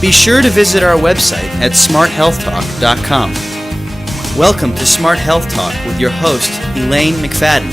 Be sure to visit our website at smarthealthtalk.com. Welcome to Smart Health Talk with your host, Elaine McFadden.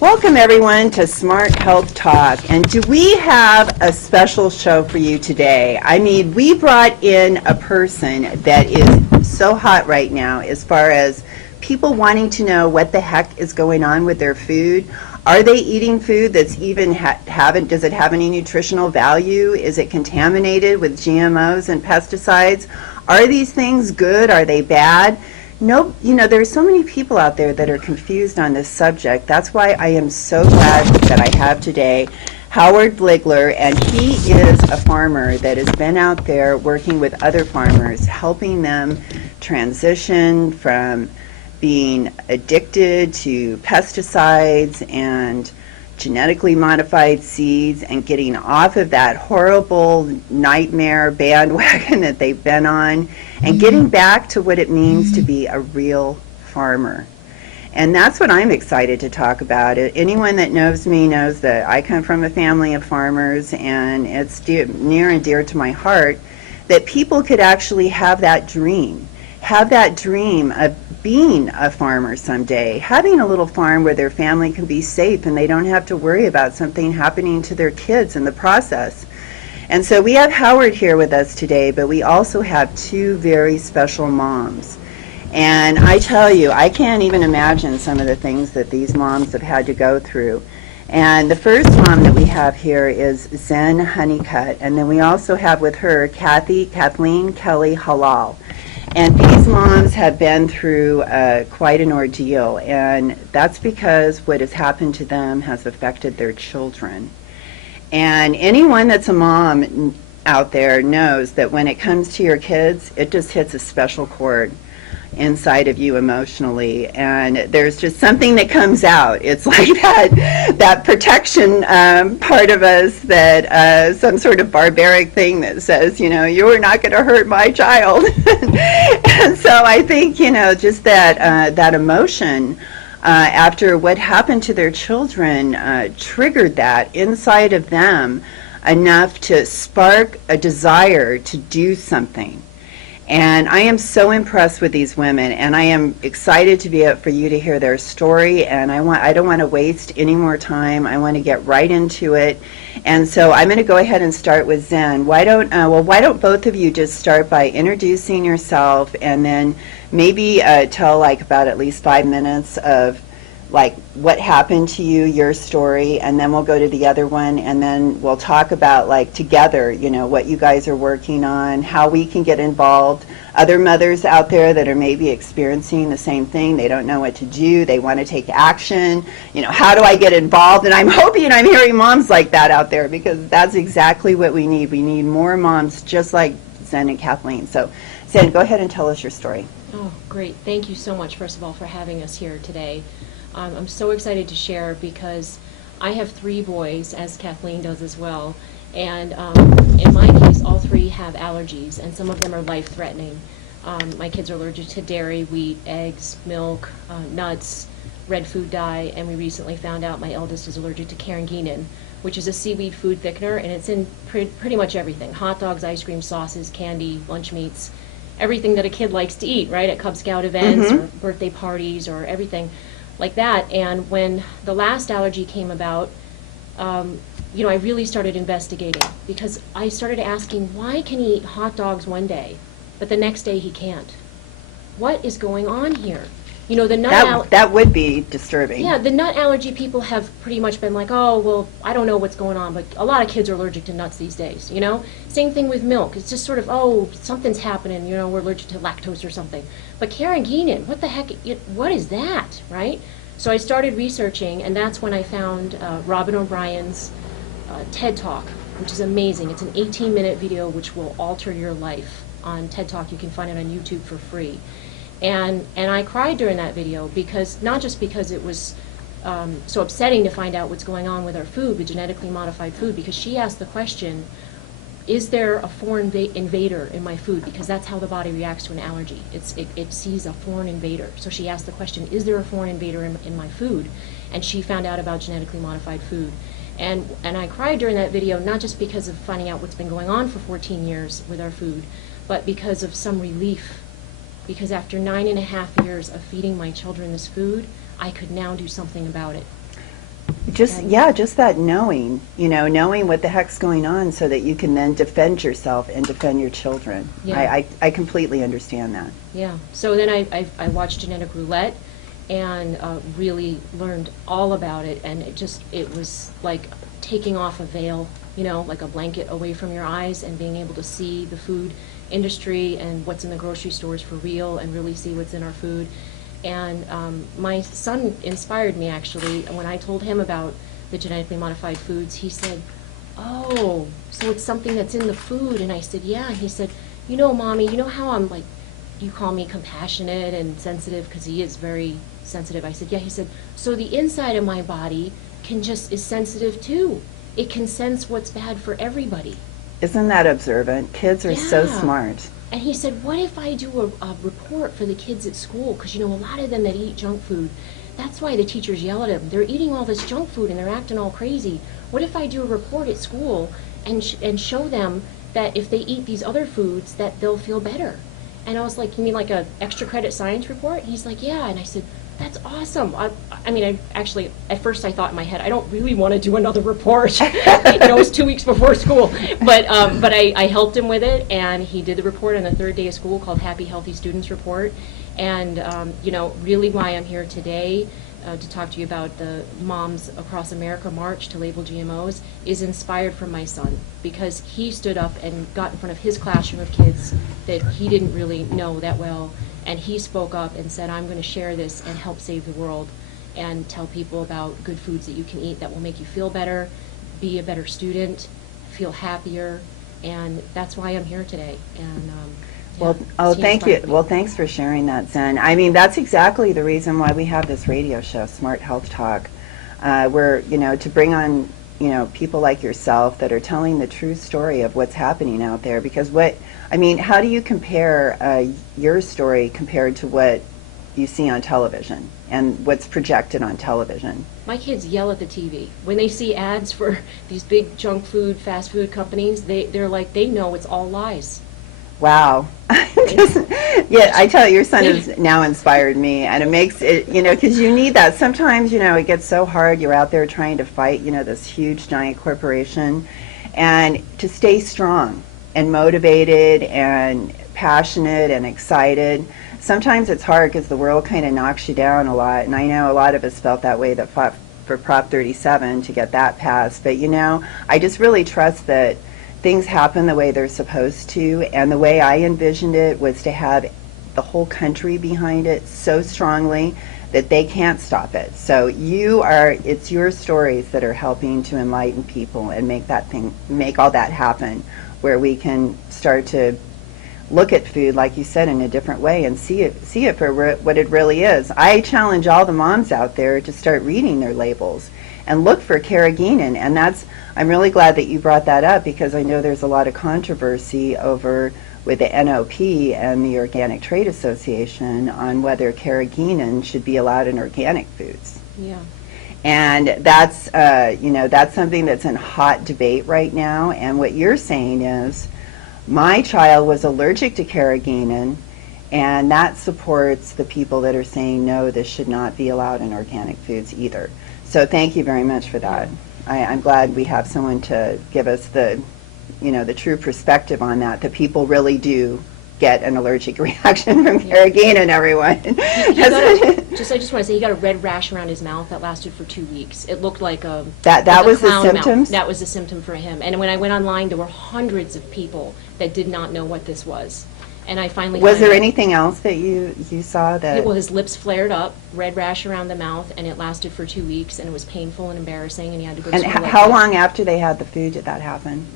Welcome everyone to Smart Health Talk, and do we have a special show for you today? I mean, we brought in a person that is so hot right now as far as people wanting to know what the heck is going on with their food. Are they eating food that's even does it have any nutritional value? Is it contaminated with GMOs and pesticides? Are these things good? Are they bad? No, there's so many people out there that are confused on this subject. That's why I am so glad that I have today Howard Vlieger, and he is a farmer that has been out there working with other farmers, helping them transition from being addicted to pesticides and genetically modified seeds and getting off of that horrible nightmare bandwagon that they've been on and getting back to what it means to be a real farmer. And that's what I'm excited to talk about. Anyone that knows me knows that I come from a family of farmers, and it's near and dear to my heart that people could actually have that dream of being a farmer someday, having a little farm where their family can be safe and they don't have to worry about something happening to their kids in the process. And so we have Howard here with us today, but we also have two very special moms. And I tell you, I can't even imagine some of the things that these moms have had to go through. And the first mom that we have here is Zen Honeycutt, and then we also have with her Kathleen Kelly Halal. And these moms have been through quite an ordeal, and that's because what has happened to them has affected their children. And anyone that's a mom out there knows that when it comes to your kids, it just hits a special chord inside of you emotionally, and there's just something that comes out. It's like that protection part of us, that some sort of barbaric thing that says, you are not going to hurt my child. And so I think, just that emotion after what happened to their children triggered that inside of them enough to spark a desire to do something. And I am so impressed with these women, and I am excited for you to hear their story, and I don't want to waste any more time. I want to get right into it. And so I'm going to go ahead and start with Zen. Why don't both of you just start by introducing yourself, and then maybe tell about at least 5 minutes of what happened to you, your story, and then we'll go to the other one, and then we'll talk about together, what you guys are working on, how we can get involved. Other mothers out there that are maybe experiencing the same thing, they don't know what to do, they want to take action, how do I get involved? And I'm hoping I'm hearing moms like that out there, because that's exactly what we need. We need more moms just like Zen and Kathleen. So Zen, go ahead and tell us your story. Oh, great. Thank you so much, first of all, for having us here today. I'm so excited to share because I have 3 boys, as Kathleen does as well, and in my case, all 3 have allergies, and some of them are life-threatening. My kids are allergic to dairy, wheat, eggs, milk, nuts, red food dye, and we recently found out my eldest is allergic to carrageenan, which is a seaweed food thickener, and it's in pretty much everything: hot dogs, ice cream, sauces, candy, lunch meats, everything that a kid likes to eat, right, at Cub Scout events or birthday parties or everything like that. And when the last allergy came about, I really started investigating, because I started asking, why can he eat hot dogs one day, but the next day he can't? What is going on here? The nut that would be disturbing. Yeah, the nut allergy people have pretty much been like, oh, well, I don't know what's going on, but a lot of kids are allergic to nuts these days, Same thing with milk. It's just sort of, oh, something's happening, we're allergic to lactose or something. But carrageenan, what the heck, what is that, right? So I started researching, and that's when I found Robin O'Brien's TED Talk, which is amazing. It's an 18-minute video which will alter your life on TED Talk. You can find it on YouTube for free. And I cried during that video, because not just because it was so upsetting to find out what's going on with our food, with genetically modified food, because she asked the question, is there a foreign invader in my food? Because that's how the body reacts to an allergy. It sees a foreign invader. So she asked the question, is there a foreign invader in my food? And she found out about genetically modified food. And I cried during that video, not just because of finding out what's been going on for 14 years with our food, but because of some relief. Because after 9.5 years of feeding my children this food, I could now do something about it. Just that knowing, knowing what the heck's going on so that you can then defend yourself and defend your children. Yeah. I completely understand that. Yeah. So then I watched Genetic Roulette and really learned all about it, and it was like taking off a veil, like a blanket away from your eyes, and being able to see the food industry and what's in the grocery stores for real, and really see what's in our food. And my son inspired me, actually. When I told him about the genetically modified foods, he said, "Oh, so it's something that's in the food?" And I said, "Yeah." And he said, Mommy, you know how I'm like, you call me compassionate and sensitive, because he is very sensitive. I said, "Yeah." He said, "So the inside of my body is sensitive too. It can sense what's bad for everybody." Isn't that observant? Kids are so Yeah. smart. And he said, "What if I do a report for the kids at school? Because, a lot of them that eat junk food, that's why the teachers yell at them. They're eating all this junk food and they're acting all crazy. What if I do a report at school and show them that if they eat these other foods, that they'll feel better?" And I was like, "You mean like a extra credit science report?" He's like, "Yeah." And I said, "That's awesome." I actually, at first I thought in my head, I don't really want to do another report. It was 2 weeks before school. But I helped him with it, and he did the report on the third day of school, called Happy Healthy Students Report. And, really why I'm here today to talk to you about the Moms Across America March to Label GMOs is inspired from my son, because he stood up and got in front of his classroom of kids that he didn't really know that well. And he spoke up and said, "I'm going to share this and help save the world and tell people about good foods that you can eat that will make you feel better, be a better student, feel happier." And that's why I'm here today. And Thank you. Well, thanks for sharing that, Zen. I mean, that's exactly the reason why we have this radio show, Smart Health Talk. We're, to bring on, people like yourself that are telling the true story of what's happening out there. Because how do you compare your story compared to what you see on television and what's projected on television? My kids yell at the TV. When they see ads for these big junk food, fast food companies, they're like, they know it's all lies. Wow. Yeah, I tell you, your son has now inspired me, and it makes it, because you need that. Sometimes, it gets so hard. You're out there trying to fight, this huge, giant corporation, and to stay strong and motivated and passionate and excited. Sometimes it's hard because the world kind of knocks you down a lot, and I know a lot of us felt that way that fought for Prop 37 to get that passed. But, I just really trust that things happen the way they're supposed to, and the way I envisioned it was to have the whole country behind it so strongly that they can't stop it. So it's your stories that are helping to enlighten people and make all that happen, where we can start to look at food, like you said, in a different way and see it for what it really is. I challenge all the moms out there to start reading their labels and look for carrageenan, and I'm really glad that you brought that up, because I know there's a lot of controversy over with the NOP and the Organic Trade Association on whether carrageenan should be allowed in organic foods. Yeah. And that's that's something that's in hot debate right now. And what you're saying is, my child was allergic to carrageenan, and that supports the people that are saying no, this should not be allowed in organic foods either. So thank you very much for that. I'm glad we have someone to give us the true perspective on that people really do get an allergic reaction from carrageenan, everyone. I just want to say, he got a red rash around his mouth that lasted for 2 weeks. It looked like that was the symptoms? That was the symptom for him. And when I went online, there were hundreds of people that did not know what this was. And I finally was there anything else that you saw that? Well, his lips flared up, red rash around the mouth, and it lasted for 2 weeks, and it was painful and embarrassing, and he had to go to school. And how long after they had the food did that happen?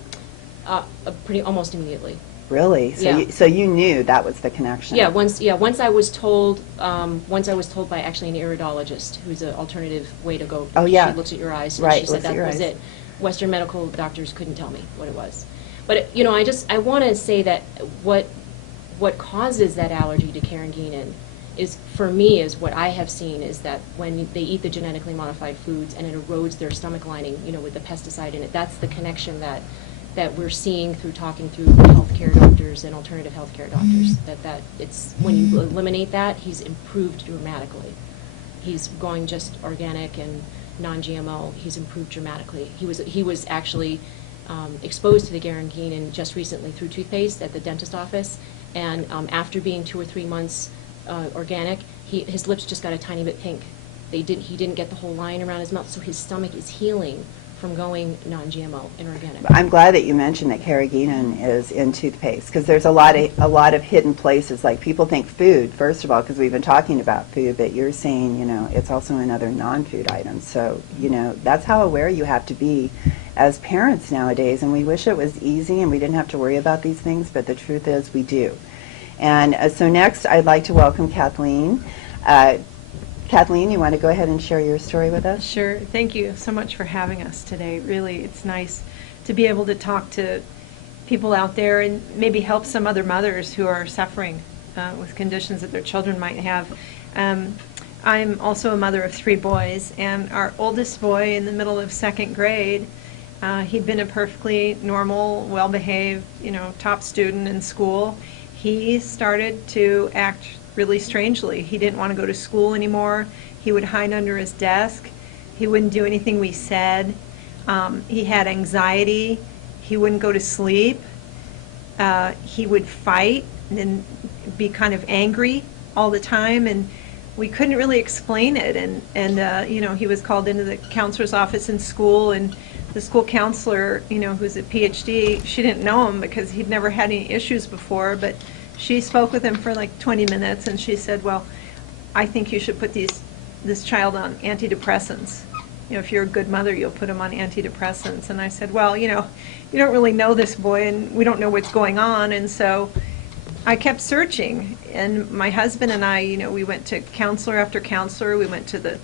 Almost immediately. Really? So you knew that was the connection? Yeah. Once I was told by actually an iridologist, who's an alternative way to go. Oh yeah. She looks at your eyes. And right. She said that was it. Western medical doctors couldn't tell me what it was. But I want to say that what causes that allergy to carrageenan is, for me, is what I have seen is that when they eat the genetically modified foods and it erodes their stomach lining, with the pesticide in it, that's the connection that we're seeing through talking through healthcare doctors and alternative healthcare doctors, that it's, when you eliminate that, he's improved dramatically. He's going just organic and non-GMO. He's improved dramatically. He was actually exposed to the Garangenin just recently through toothpaste at the dentist office, and after being 2 or 3 months organic, his lips just got a tiny bit pink. He didn't get the whole line around his mouth, so his stomach is healing from going non-GMO and organic. I'm glad that you mentioned that carrageenan is in toothpaste, because there's a lot of hidden places. Like, people think food, first of all, because we've been talking about food, but you're saying, it's also in other non-food items. So, that's how aware you have to be as parents nowadays, and we wish it was easy and we didn't have to worry about these things, but the truth is we do. And so next, I'd like to welcome Kathleen. Kathleen, you want to go ahead and share your story with us? Sure. Thank you so much for having us today. Really, it's nice to be able to talk to people out there and maybe help some other mothers who are suffering with conditions that their children might have. I'm also a mother of 3 boys, and our oldest boy, in the middle of 2nd grade, he'd been a perfectly normal, well-behaved, top student in school. He started to act really strangely. He didn't want to go to school anymore. He would hide under his desk. He wouldn't do anything we said. He had anxiety. He wouldn't go to sleep. He would fight and be kind of angry all the time, and we couldn't really explain it. And he was called into the counselor's office in school, and the school counselor, who's a PhD, she didn't know him because he'd never had any issues before, but she spoke with him for like 20 minutes, and she said, well, I think you should put this child on antidepressants. If you're a good mother, you'll put him on antidepressants. And I said, well, you don't really know this boy, and we don't know what's going on. And so I kept searching, and my husband and I, we went to counselor after counselor. We went to the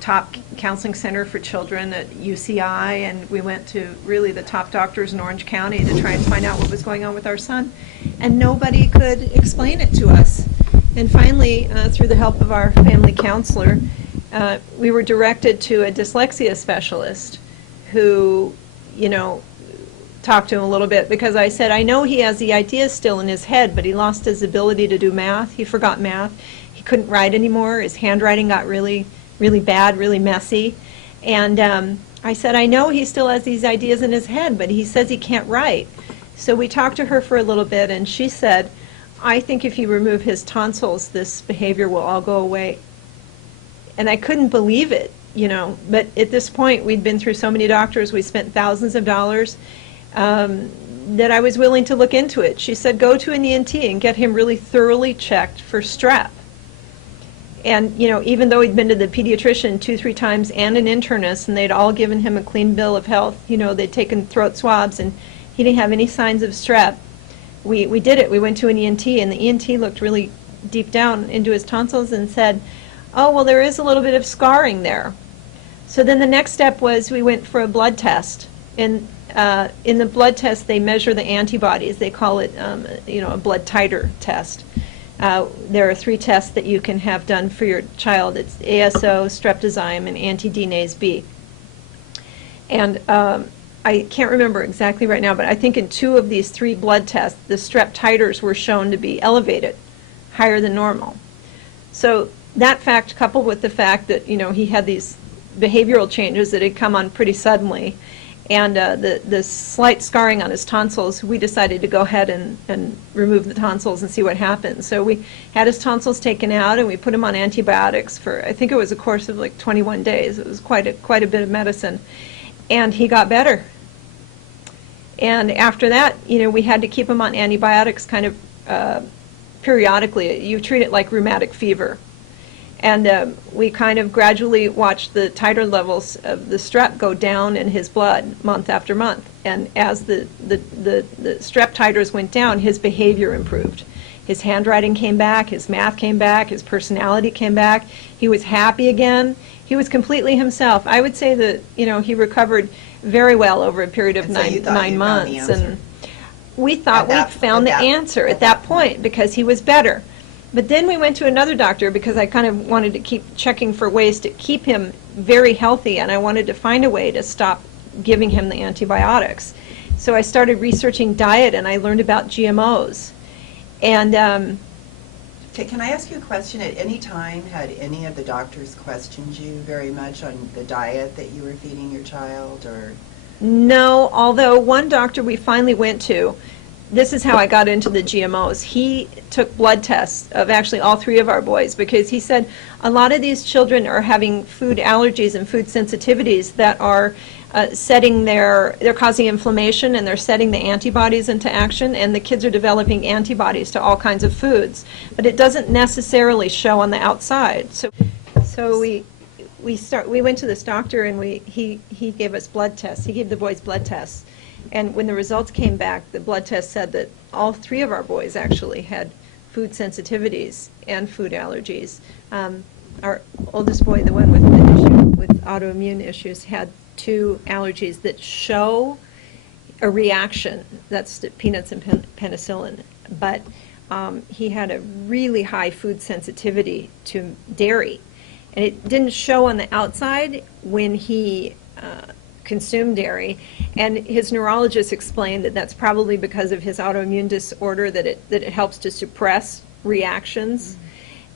top counseling center for children at UCI, and we went to really the top doctors in Orange County to try and find out what was going on with our son. And nobody could explain it to us. And finally, through the help of our family counselor, we were directed to a dyslexia specialist who, talked to him a little bit, because I said, I know he has the ideas still in his head, but he lost his ability to do math. He forgot math. He couldn't write anymore. His handwriting got really bad, really messy. And I said, I know he still has these ideas in his head, but he says he can't write. So we talked to her for a little bit, and she said, I think if you remove his tonsils, this behavior will all go away. And I couldn't believe it, but at this point, we'd been through so many doctors, we spent thousands of dollars, that I was willing to look into it. She said, go to an ENT and get him really thoroughly checked for strep. And, even though he'd been to the pediatrician 2-3 times and an internist, and they'd all given him a clean bill of health, they'd taken throat swabs, and he didn't have any signs of strep. We did it. We went to an ENT, and the ENT looked really deep down into his tonsils and said, oh, well, there is a little bit of scarring there. So then the next step was we went for a blood test. And in the blood test, they measure the antibodies. They call it, a blood titer test. There are 3 tests that you can have done for your child. It's ASO, streptozyme, and anti-DNase B. And I can't remember exactly right now, but I think in 2 of these 3 blood tests, the strep titers were shown to be elevated, higher than normal. So that fact, coupled with the fact that, he had these behavioral changes that had come on pretty suddenly, and the slight scarring on his tonsils, we decided to go ahead and remove the tonsils and see what happened. So we had his tonsils taken out, and we put him on antibiotics for, I think it was a course of like 21 days. It was quite a bit of medicine. And he got better. And after that, we had to keep him on antibiotics kind of periodically. You treat it like rheumatic fever. And we kind of gradually watched the titer levels of the strep go down in his blood month after month. And as the strep titers went down, his behavior improved. His handwriting came back, his math came back, his personality came back. He was happy again. He was completely himself. I would say that, he recovered very well over a period of nine months. And we thought we'd found the answer at that point because he was better. But then we went to another doctor because I kind of wanted to keep checking for ways to keep him very healthy, and I wanted to find a way to stop giving him the antibiotics. So I started researching diet, and I learned about GMOs. And Can I ask you a question? At any time, had any of the doctors questioned you very much on the diet that you were feeding your child, or? no, although one doctor we finally went to, this is how I got into the GMOs. He took blood tests of actually all three of our boys because he said a lot of these children are having food allergies and food sensitivities that are they're causing inflammation, and they're setting the antibodies into action, and the kids are developing antibodies to all kinds of foods. But it doesn't necessarily show on the outside. So we went to this doctor, and he gave us blood tests. He gave the boys blood tests. And when the results came back, the blood test said that all three of our boys actually had food sensitivities and food allergies. Our oldest boy, the one with autoimmune issues, had 2 allergies that show a reaction. That's to peanuts and penicillin. But he had a really high food sensitivity to dairy. And it didn't show on the outside when he consumed dairy, and his neurologist explained that that's probably because of his autoimmune disorder, that it helps to suppress reactions.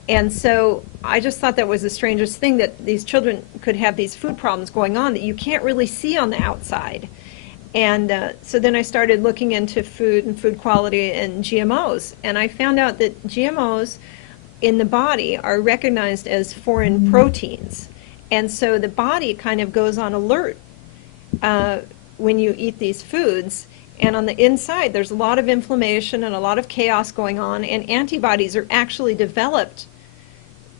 And so I just thought that was the strangest thing, that these children could have these food problems going on that you can't really see on the outside. And so then I started looking into food and food quality and GMOs, and I found out that GMOs in the body are recognized as foreign proteins. And so the body kind of goes on alert when you eat these foods, and on the inside there's a lot of inflammation and a lot of chaos going on, and antibodies are actually developed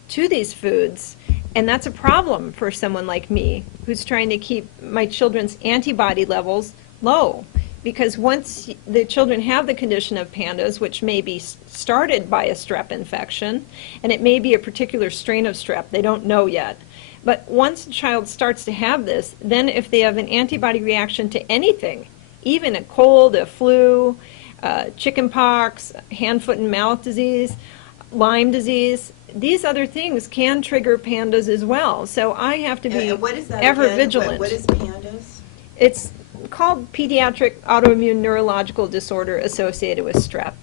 to these foods, and that's a problem for someone like me who's trying to keep my children's antibody levels low, because once the children have the condition of PANDAS, which may be started by a strep infection, and it may be a particular strain of strep, they don't know yet. But once a child starts to have this, then if they have an antibody reaction to anything, even a cold, a flu, chicken pox, hand, foot, and mouth disease, Lyme disease, these other things can trigger PANDAS as well. So I have to be ever vigilant. What is PANDAS? It's called Pediatric Autoimmune Neurological Disorder Associated with Strep.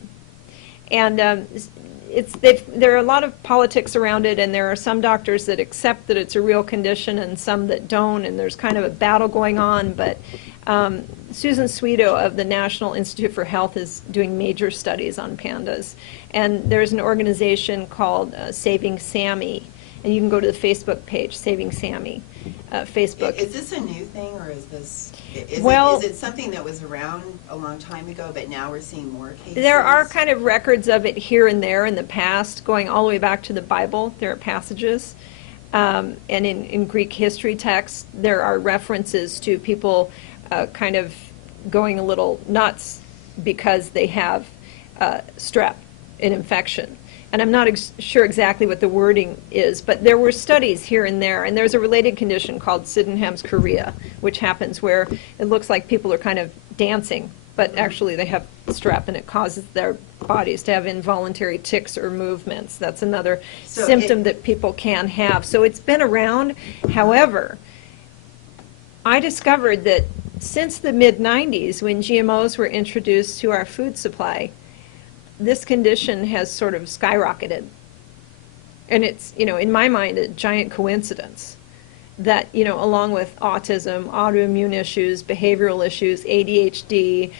And there are a lot of politics around it, and there are some doctors that accept that it's a real condition and some that don't, and there's kind of a battle going on. But Susan Sweeto of the National Institute for Health is doing major studies on PANDAS. And there's an organization called Saving Sammy, and you can go to the Facebook page, Saving Sammy, Facebook. Is this a new thing, or is this, is it something that was around a long time ago, but now we're seeing more cases? There are kind of records of it here and there in the past, going all the way back to the Bible. There are passages. And in Greek history texts, there are references to people kind of going a little nuts because they have strep, an infection. And I'm not sure exactly what the wording is, but there were studies here and there. And there's a related condition called Sydenham's chorea, which happens where it looks like people are kind of dancing, but actually they have strep, and it causes their bodies to have involuntary tics or movements. That's another symptom that people can have. So it's been around. However, I discovered that since the mid-90s, when GMOs were introduced to our food supply, this condition has sort of skyrocketed. And it's, in my mind, a giant coincidence that, along with autism, autoimmune issues, behavioral issues, ADHD,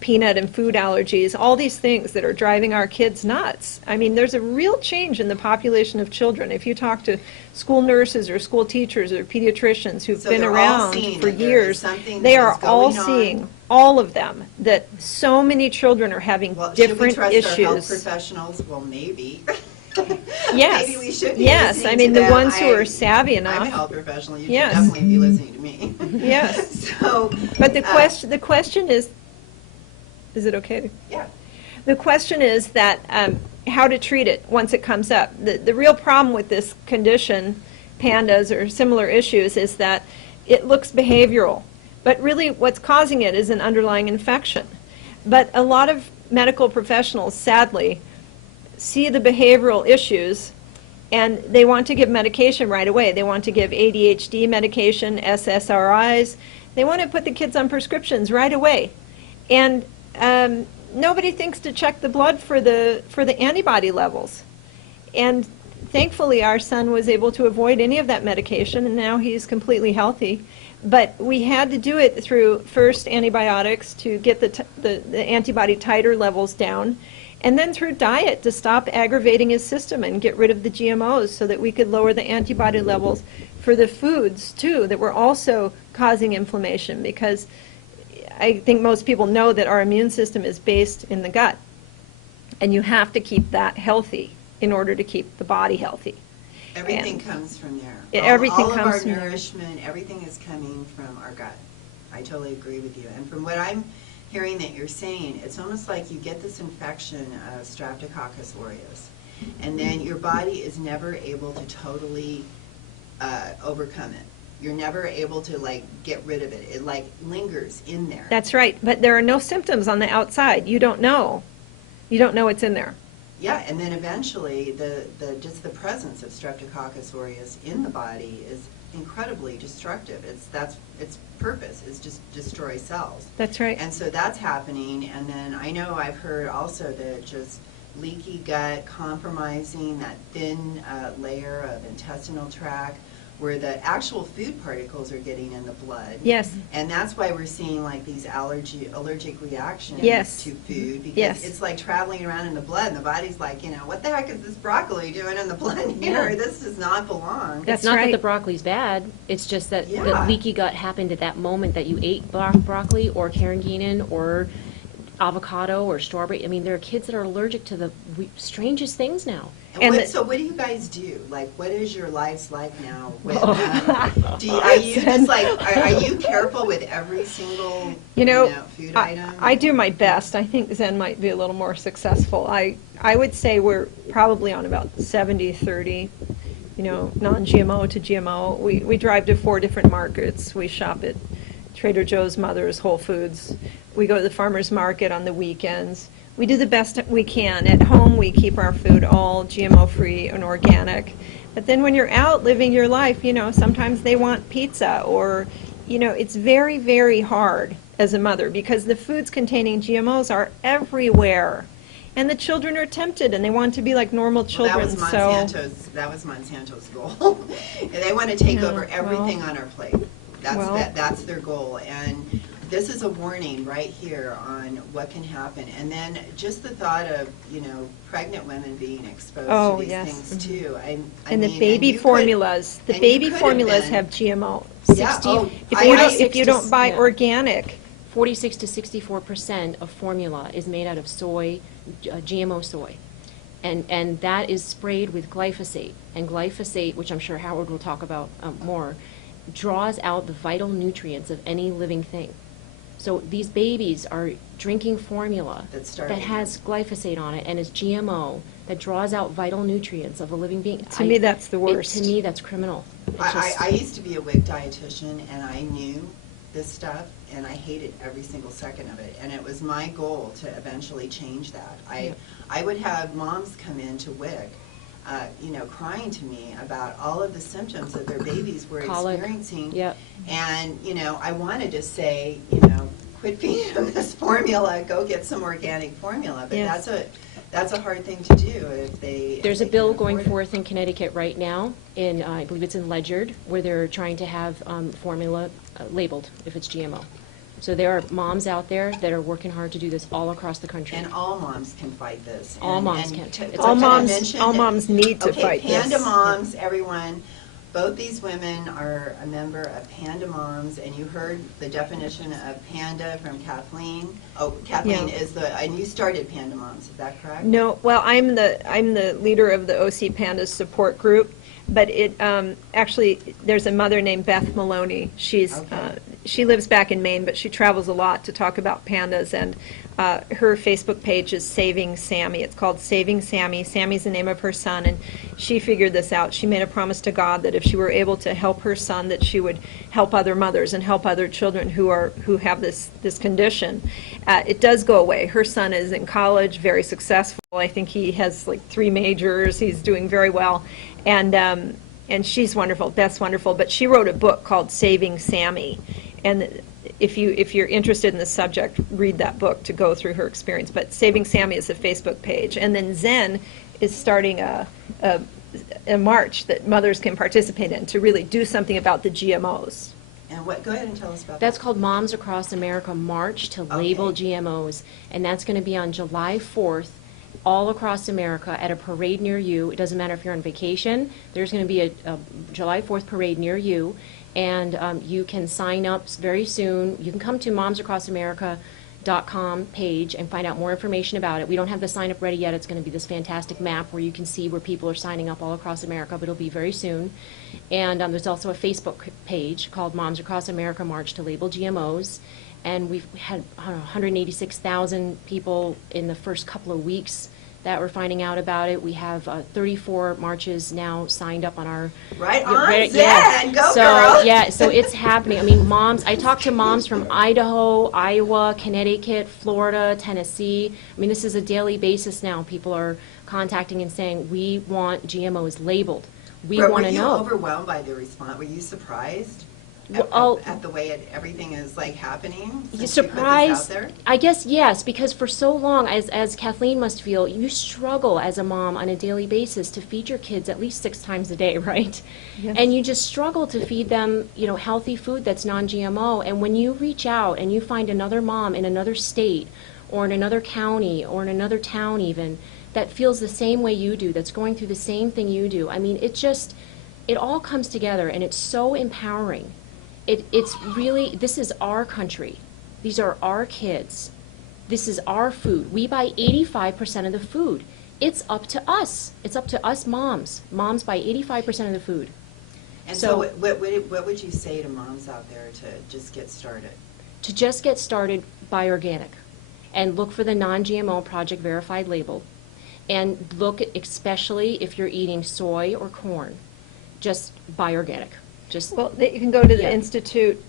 peanut and food allergies, all these things that are driving our kids nuts. I mean, there's a real change in the population of children. If you talk to school nurses or school teachers or pediatricians who've been around for years, they are all seeing, all of them, that so many children are having different should we trust issues. Our health professionals? Well, maybe. Yes. Maybe we should be yes. listening I mean, to the them. ones who are savvy enough. I'm a health professional. You Yes. should definitely be listening to me. Yes. So, But the question is it okay? Yeah. The question is that how to treat it once it comes up. The real problem with this condition, PANDAS or similar issues, is that it looks behavioral. But really what's causing it is an underlying infection. But a lot of medical professionals, sadly, see the behavioral issues, and they want to give medication right away. They want to give ADHD medication, SSRIs. They want to put the kids on prescriptions right away. And nobody thinks to check the blood for the antibody levels. And thankfully, our son was able to avoid any of that medication, and now he's completely healthy. But we had to do it through first antibiotics to get the antibody titer levels down, and then through diet to stop aggravating his system and get rid of the GMOs so that we could lower the antibody levels for the foods, too, that were also causing inflammation, because I think most people know that our immune system is based in the gut, and you have to keep that healthy in order to keep the body healthy. Everything comes from there. Everything all comes of from our there. nourishment, everything is coming from our gut. I totally agree with you. And from what I'm hearing that you're saying, it's almost like you get this infection of Streptococcus aureus, and then your body is never able to totally overcome it. You're never able to like get rid of it. It like lingers in there. That's right, but there are no symptoms on the outside. You don't know. You don't know it's in there. Yeah, and then eventually just the presence of Streptococcus aureus in the body is incredibly destructive. Its purpose is just destroy cells. That's right. And so that's happening, and then I know I've heard also that just leaky gut, compromising that thin layer of intestinal tract where the actual food particles are getting in the blood. Yes. And that's why we're seeing like these allergic reactions Yes. to food, because Yes. it's like traveling around in the blood, and the body's like, what the heck is this broccoli doing in the blood here? Yeah. This does not belong. That's It's not right. that the broccoli's bad, it's just that Yeah. the leaky gut happened at that moment that you ate broccoli or carrageenan or avocado or strawberry. I mean, there are kids that are allergic to the strangest things now. And So what do you guys do? Like, what is your lives like now? With, Oh. are you just like, are you careful with every single food item? I do my best. I think Zen might be a little more successful. I would say we're probably on about 70-30, non-GMO to GMO. We drive to 4 different markets. We shop at Trader Joe's, Mother's, Whole Foods. We go to the farmer's market on the weekends. We do the best we can. At home, we keep our food all GMO-free and organic. But then when you're out living your life, sometimes they want pizza or, it's very, very hard as a mother because the foods containing GMOs are everywhere. And the children are tempted and they want to be like normal children. That was Monsanto's goal. They want to take over everything on our plate. That's their goal. And this is a warning right here on what can happen. And then just the thought of, pregnant women being exposed to these things too. And the baby formulas. The baby formulas have GMO. If you don't buy organic. 46 to 64% of formula is made out of soy, GMO soy. And that is sprayed with glyphosate. And glyphosate, which I'm sure Howard will talk about more, draws out the vital nutrients of any living thing. So these babies are drinking formula that has glyphosate on it and is GMO that draws out vital nutrients of a living being. To me, that's the worst. To me, that's criminal. I used to be a WIC dietitian, and I knew this stuff, and I hated every single second of it. And it was my goal to eventually change that. I would have moms come in to WIC, crying to me about all of the symptoms that their babies were experiencing. Yep. And, I wanted to say, quit feeding them this formula, go get some organic formula. But that's a hard thing to do if they... There's a bill going forth in Connecticut right now, I believe it's in Ledyard, where they're trying to have formula labeled if it's GMO. So there are moms out there that are working hard to do this all across the country. And all moms can fight this. All moms can. All moms need to fight this. Panda Moms, everyone. Both these women are a member of Panda Moms, and you heard the definition of panda from Kathleen. Oh, Kathleen is and you started Panda Moms, is that correct? No, well, I'm the leader of the OC Pandas support group, but it actually there's a mother named Beth Maloney. she lives back in Maine, but she travels a lot to talk about pandas, and her Facebook page is Saving Sammy. It's called Saving Sammy. Sammy's the name of her son, and she figured this out. She made a promise to God that if she were able to help her son, that she would help other mothers and help other children who have this condition. It does go away. Her son is in college, very successful. I think he has like 3 majors. He's doing very well, and she's wonderful. Beth's wonderful, but she wrote a book called Saving Sammy, and if you're interested in the subject, read that book to go through her experience. But Saving Sammy is a Facebook page, and then Zen is starting a march that mothers can participate in to really do something about the GMOs. And go ahead and tell us about That's that. called Moms Across America March to Label GMOs, and that's going to be on July 4th all across America at a parade near you. It doesn't matter if you're on vacation. There's going to be a July 4th parade near you, and you can sign up very soon. You can come to momsacrossamerica.com page and find out more information about it. We don't have the sign up ready yet. It's going to be this fantastic map where you can see where people are signing up all across America, but it'll be very soon. And there's also a Facebook page called Moms Across America March to Label GMOs. And we've had 186,000 people in the first couple of weeks that were finding out about it. We have 34 marches now signed up on our... Right on, yeah. Zen! Go, so, girl! Yeah, so it's happening. I mean, I talk to moms from Idaho, Iowa, Connecticut, Florida, Tennessee. I mean, this is a daily basis now. People are contacting and saying, we want GMOs labeled. We want to know. Were you overwhelmed by the response? Were you surprised? At the way everything is like happening? Surprised? I guess yes, because for so long, as Kathleen must feel, you struggle as a mom on a daily basis to feed your kids at least 6 times a day, right? Yes. And you just struggle to feed them, healthy food that's non-GMO. And when you reach out and you find another mom in another state or in another county or in another town even that feels the same way you do, that's going through the same thing you do, I mean, it all comes together, and it's so empowering. It's really, this is our country. These are our kids. This is our food. We buy 85% of the food. It's up to us. It's up to us moms. Moms buy 85% of the food. And so what would you say to moms out there to just get started? To just get started, buy organic. And look for the non-GMO Project Verified label. And look, especially if you're eating soy or corn, just buy organic. Well, you can go to the Institute.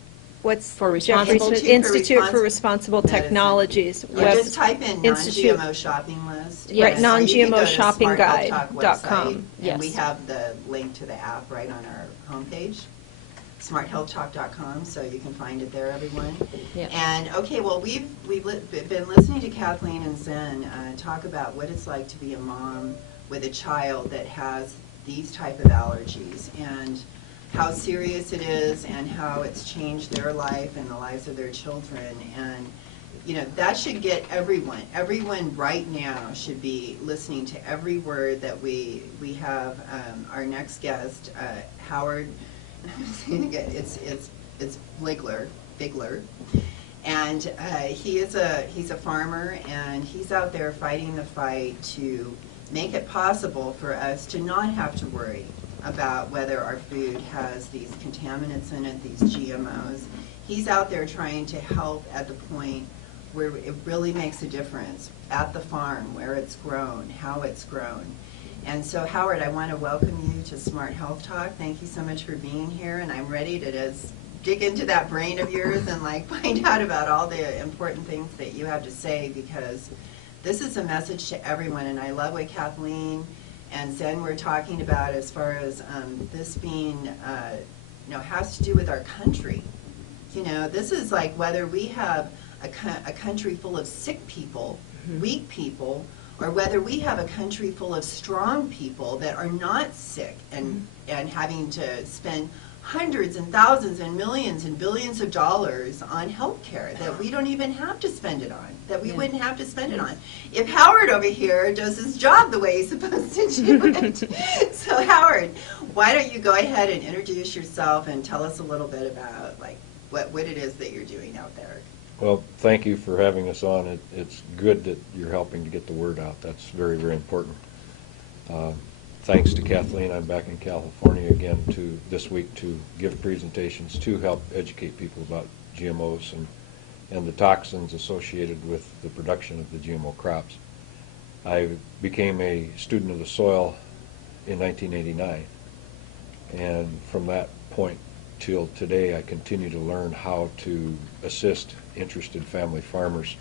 What's for responsible Institute for Responsible Technologies. Just type in non-GMO shopping list. Yes. Right, non-GMOshoppingguide.com. Yes. And we have the link to the app right on our homepage, smarthealthtalk.com, so you can find it there, everyone. Yep. And okay, well, we've been listening to Kathleen and Zen talk about what it's like to be a mom with a child that has these type of allergies, and how serious it is and how it's changed their life and the lives of their children. And that should get everyone right now should be listening to every word that we have. Our next guest, Howard, I'm saying again, it's Vlieger, and he's a farmer, and he's out there fighting the fight to make it possible for us to not have to worry about whether our food has these contaminants in it, these GMOs. He's out there trying to help at the point where it really makes a difference, at the farm, where it's grown, how it's grown. And so, Howard, I want to welcome you to Smart Health Talk. Thank you so much for being here, and I'm ready to just dig into that brain of yours and find out about all the important things that you have to say, because this is a message to everyone. And I love what Kathleen and Zen were talking about as far as this being, has to do with our country. This is like whether we have a country full of sick people, weak people, or whether we have a country full of strong people that are not sick and having to spend hundreds and thousands and millions and billions of dollars on health care that we don't even have to spend it on, that we wouldn't have to spend it on. If Howard over here does his job the way he's supposed to do it. So Howard, why don't you go ahead and introduce yourself and tell us a little bit about what it is that you're doing out there. Well, thank you for having us on. It's good that you're helping to get the word out. That's very, very important. Thanks to Kathleen, I'm back in California again this week to give presentations to help educate people about GMOs and the toxins associated with the production of the GMO crops. I became a student of the soil in 1989, and from that point till today I continue to learn how to assist interested family farmers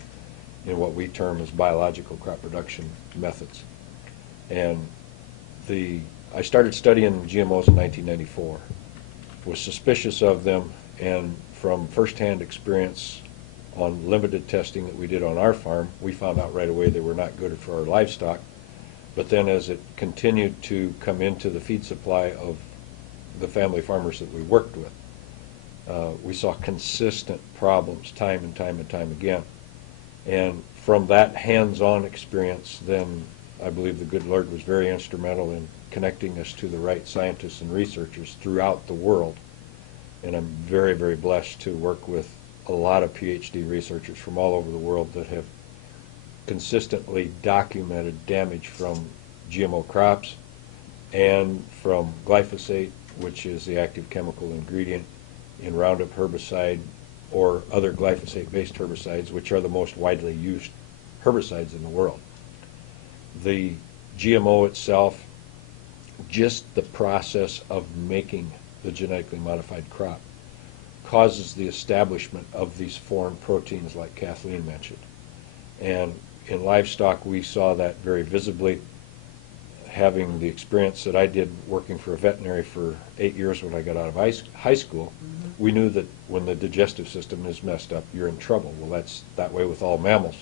in what we term as biological crop production methods. And I started studying GMOs in 1994, was suspicious of them, and from firsthand experience on limited testing that we did on our farm, we found out right away they were not good for our livestock. But then as it continued to come into the feed supply of the family farmers that we worked with, we saw consistent problems time and time and time again. And from that hands-on experience, then I believe the good Lord was very instrumental in connecting us to the right scientists and researchers throughout the world. And I'm very, very blessed to work with a lot of PhD researchers from all over the world that have consistently documented damage from GMO crops and from glyphosate, which is the active chemical ingredient in Roundup herbicide or other glyphosate-based herbicides, which are the most widely used herbicides in the world. The GMO itself, just the process of making the genetically modified crop, causes the establishment of these foreign proteins like Kathleen mentioned. And in livestock we saw that very visibly, having the experience that I did working for a veterinary for 8 years when I got out of high school. We knew that when the digestive system is messed up, you're in trouble. Well, that's that way with all mammals.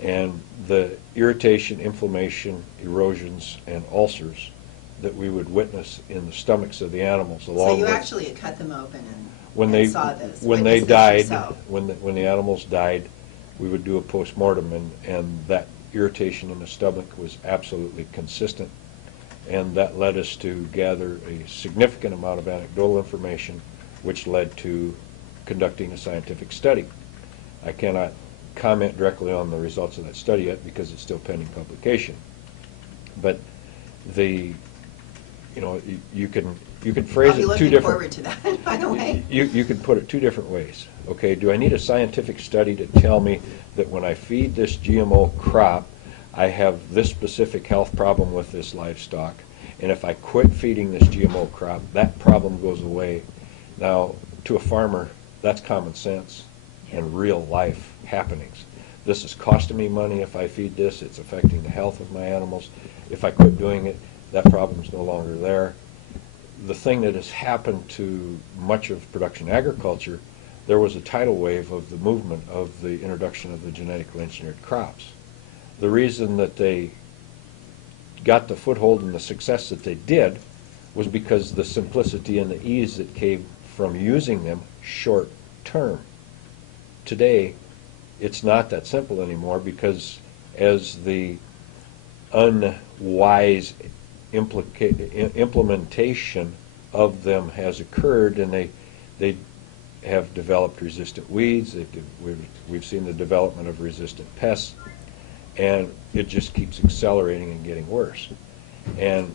And the irritation, inflammation, erosions, and ulcers that we would witness in the stomachs of the animals, along So you with actually cut them open and when they saw this. when they witnessed this died, yourself. when the animals died, we would do a post-mortem, and that irritation in the stomach was absolutely consistent, and that led us to gather a significant amount of anecdotal information, which led to conducting a scientific study. I cannot comment directly on the results of that study yet because it's still pending publication, but you can phrase I'll be it two looking different. forward to that, by the way. You could put it two different ways. Okay, do I need a scientific study to tell me that when I feed this GMO crop, I have this specific health problem with this livestock, and if I quit feeding this GMO crop, that problem goes away? Now, to a farmer, that's common sense and real life happenings. This is costing me money if I feed this. It's affecting the health of my animals. If I quit doing it, that problem's no longer there. The thing that has happened to much of production agriculture, there was a tidal wave of the movement of the introduction of the genetically engineered crops. The reason that they got the foothold and the success that they did was because the simplicity and the ease that came from using them short term. Today, it's not that simple anymore, because as the unwise implementation of them has occurred, and they have developed resistant weeds, we've seen the development of resistant pests, and it just keeps accelerating and getting worse. And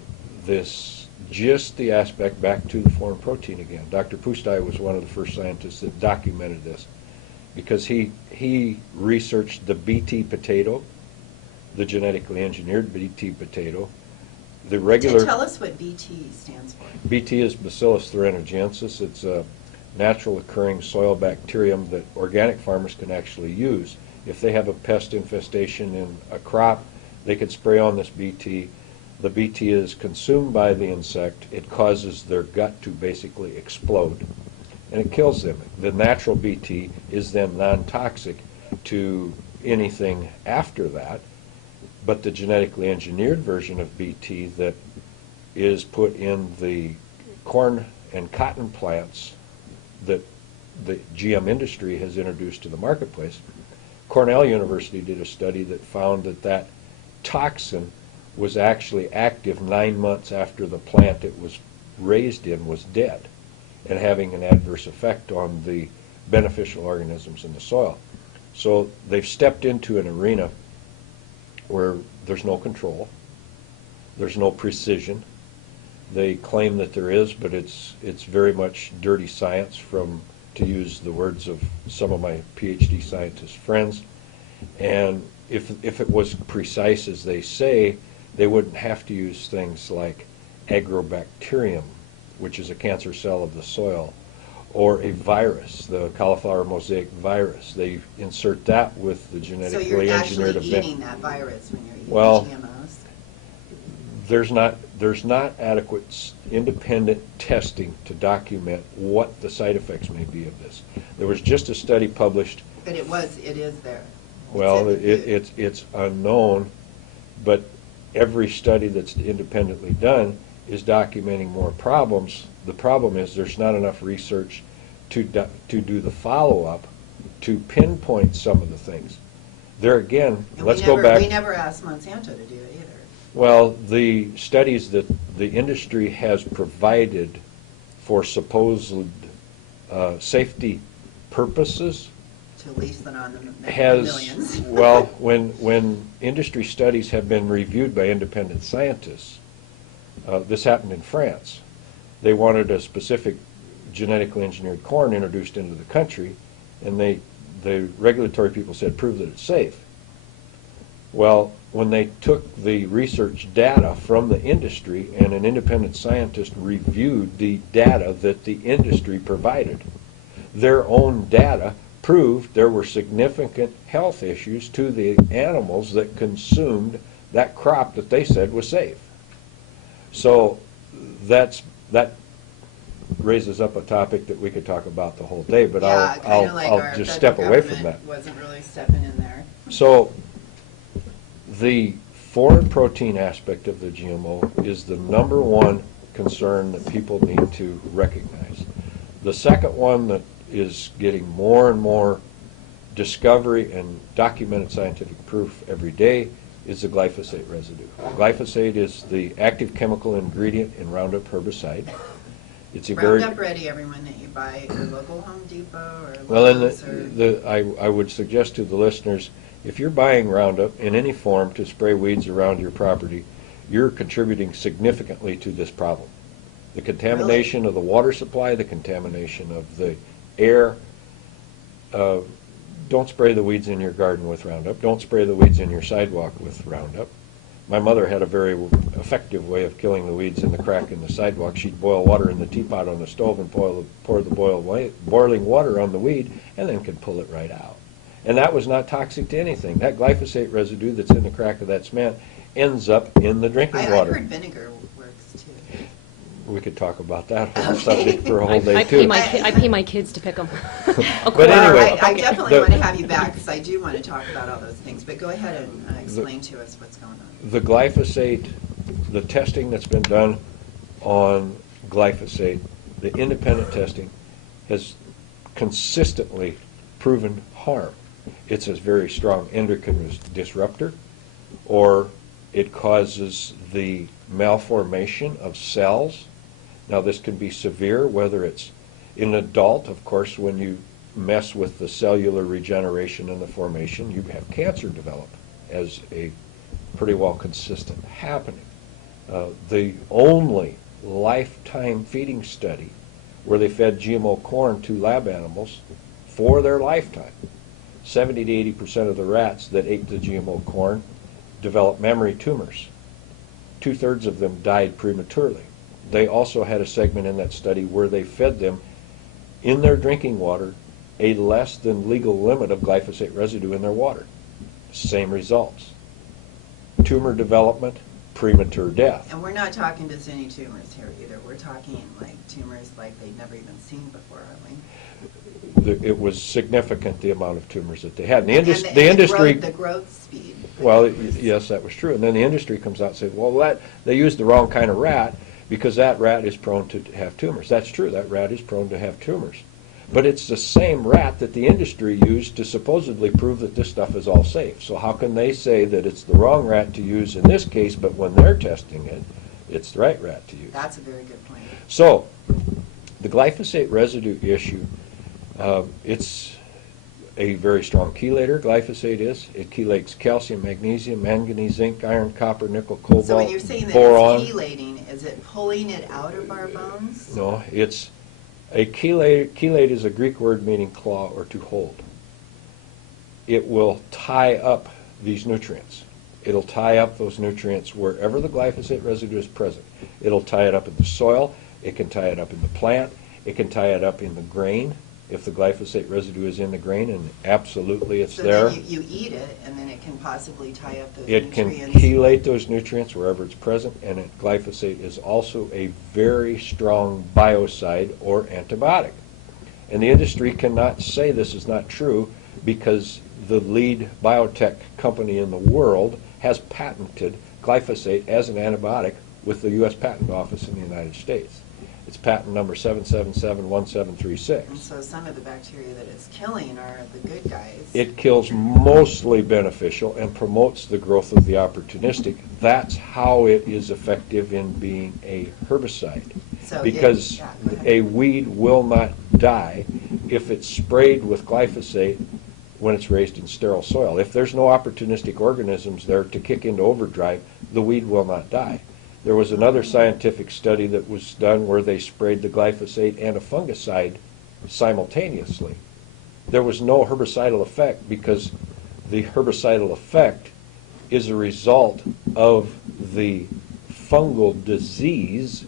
just the aspect back to the foreign protein again. Dr. Pustai was one of the first scientists that documented this, because he researched the BT potato, the genetically engineered BT potato, the regular. Tell us what BT stands for. BT is Bacillus thuringiensis. It's a natural occurring soil bacterium that organic farmers can actually use. If they have a pest infestation in a crop, they could spray on this BT. The BT is consumed by the insect. It causes their gut to basically explode, and it kills them. The natural BT is then non-toxic to anything after that, but the genetically engineered version of BT that is put in the corn and cotton plants that the GM industry has introduced to the marketplace, Cornell University did a study that found that toxin was actually active 9 months after the plant it was raised in was dead, and having an adverse effect on the beneficial organisms in the soil. So they've stepped into an arena where there's no control, there's no precision. They claim that there is, but it's very much dirty science from to use the words of some of my PhD scientist friends. And if it was precise as they say, they wouldn't have to use things like agrobacterium, which is a cancer cell of the soil, or a virus, the cauliflower mosaic virus. They insert that with the So genetically you're engineered actually event. eating that virus when you're eating Well, GMOs? There's not adequate independent testing to document what the side effects may be of this. There was just a study published. But it is there. Well, It's in the it's unknown, but every study that's independently done is documenting more problems. The problem is there's not enough research to do the follow-up to pinpoint some of the things. There again, And let's go back. We never asked Monsanto to do it either. Well, the studies that the industry has provided for supposed safety purposes To lease them on the has, millions. well, when industry studies have been reviewed by independent scientists, this happened in France. They wanted a specific genetically engineered corn introduced into the country, and the regulatory people said, prove that it's safe. Well, when they took the research data from the industry and an independent scientist reviewed the data that the industry provided, their own data proved there were significant health issues to the animals that consumed that crop that they said was safe. So that raises up a topic that we could talk about the whole day, but Yeah, kinda like I'll our just federal step away from government that. wasn't really stepping in there. So the foreign protein aspect of the GMO is the number one concern that people need to recognize. The second one that is getting more and more discovery and documented scientific proof every day is the glyphosate residue. Glyphosate is the active chemical ingredient in Roundup herbicide. It's a very Roundup Ready, everyone, that you buy at your local Home Depot or well, and Lowe's or... I would suggest to the listeners, if you're buying Roundup in any form to spray weeds around your property, you're contributing significantly to this problem. The contamination of the water supply, the contamination of the air. Don't spray the weeds in your garden with Roundup. Don't spray the weeds in your sidewalk with Roundup. My mother had a very effective way of killing the weeds in the crack in the sidewalk. She'd boil water in the teapot on the stove and pour the boiling water on the weed, and then could pull it right out. And that was not toxic to anything. That glyphosate residue that's in the crack of that cement ends up in the drinking I water. heard vinegar works too. We could talk about that whole Okay. subject for a whole I day pay too. I pay my kids to pick them. But anyway, I definitely the- want to have you back because I do want to talk about all those things. But go ahead and explain to us what's going on. The glyphosate, the testing that's been done on glyphosate, the independent testing, has consistently proven harm. It's a very strong endocrine disruptor, or it causes the malformation of cells. Now, this can be severe, whether it's in an adult, of course, when you mess with the cellular regeneration and the formation, you have cancer develop as a pretty well consistent happening. The only lifetime feeding study where they fed GMO corn to lab animals for their lifetime, 70 to 80% of the rats that ate the GMO corn developed mammary tumors. 2/3 of them died prematurely. They also had a segment in that study where they fed them in their drinking water a less than legal limit of glyphosate residue in their water. Same results. Tumor development, premature death. And we're not talking just any tumors here either. We're talking like tumors like they'd never even seen before, aren't we? It was significant, the amount of tumors that they had. And And the industry, the growth speed. well, yes, that was true. And then the industry comes out and says, well, they used the wrong kind of rat because that rat is prone to have tumors. That's true, that rat is prone to have tumors. But it's the same rat that the industry used to supposedly prove that this stuff is all safe. So how can they say that it's the wrong rat to use in this case, but when they're testing it, it's the right rat to use? That's a very good point. So the glyphosate residue issue, it's a very strong chelator, glyphosate is. It chelates calcium, magnesium, manganese, zinc, iron, copper, nickel, cobalt, So when you're saying that boron. it's chelating, is it pulling it out of our bones? No, it's A chelate is a Greek word meaning claw or to hold. It will tie up these nutrients. It'll tie up those nutrients wherever the glyphosate residue is present. It'll tie it up in the soil. It can tie it up in the plant. It can tie it up in the grain if the glyphosate residue is in the grain, and absolutely it's So there. then you eat it, and then it can possibly tie up those It can nutrients. chelate those nutrients wherever it's present, and glyphosate is also a very strong biocide or antibiotic. And the industry cannot say this is not true because the lead biotech company in the world has patented glyphosate as an antibiotic with the U.S. Patent Office in the United States. It's patent number And 7771736. so some of the bacteria that it's killing are the good guys. It kills mostly beneficial and promotes the growth of the opportunistic. That's how it is effective in being a herbicide. So Because yeah, go ahead. a weed will not die if it's sprayed with glyphosate when it's raised in sterile soil. If there's no opportunistic organisms there to kick into overdrive, the weed will not die. There was another scientific study that was done where they sprayed the glyphosate and a fungicide simultaneously. There was no herbicidal effect because the herbicidal effect is a result of the fungal disease